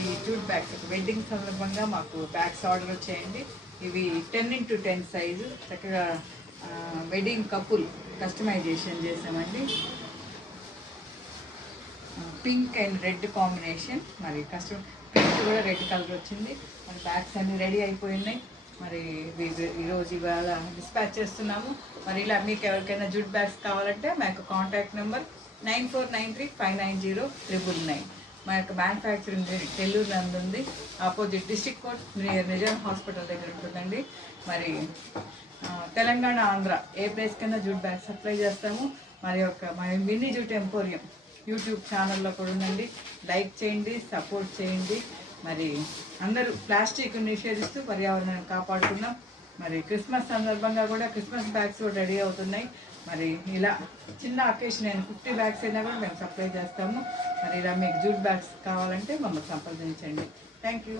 ఈ jute bags wedding సందర్భంగా మాకు బ్యాగ్స్ ఆర్డర్ వచ్చేయండి. ఇవి 10x10 సైజు చక్కగా వెడ్డింగ్ కపుల్ కస్టమైజేషన్ చేసామండి. పింక్ అండ్ రెడ్ కాంబినేషన్, మరి పింక్ కూడా రెడ్ కలర్ వచ్చింది. మరి బ్యాగ్స్ అన్నీ రెడీ అయిపోయినాయి. మరి ఈరోజు ఇవాళ డిస్పాచ్ చేస్తున్నాము. మరి ఇలా మీకు ఎవరికైనా జూట్ బ్యాగ్స్ కావాలంటే మా యొక్క కాంటాక్ట్ నెంబర్ 9493590999. మా యొక్క మ్యానుఫ్యాక్చరింగ్ నెల్లూరు నందు ఉంది. Opposite district court Nizam hospital దగ్గర ఉంటుందండి. మరి తెలంగాణ, ఆంధ్ర ఏ ప్లేస్ కన్నా జూట్ బ్యాగ్ సప్లై చేస్తాము. మరి మినీ జూట్ ఎంపోరియం యూట్యూబ్ ఛానల్లో కూడా ఉందండి. లైక్ చేయండి, సపోర్ట్ చేయండి. మరి అందరూ ప్లాస్టిక్ నిషేధిస్తూ పర్యావరణాన్ని కాపాడుకుందాం. మరి క్రిస్మస్ సందర్భంగా కూడా క్రిస్మస్ బ్యాగ్స్ కూడా రెడీ అవుతున్నాయి. మరి ఇలా చిన్న అకేషన్ అయిన 50 బ్యాగ్స్ అయినా కూడా మేము సప్లై చేస్తాము. మరి ఇలా మీకు జూట్ బ్యాగ్స్ కావాలంటే మమ్మల్ని సంప్రదించండి. Thank you.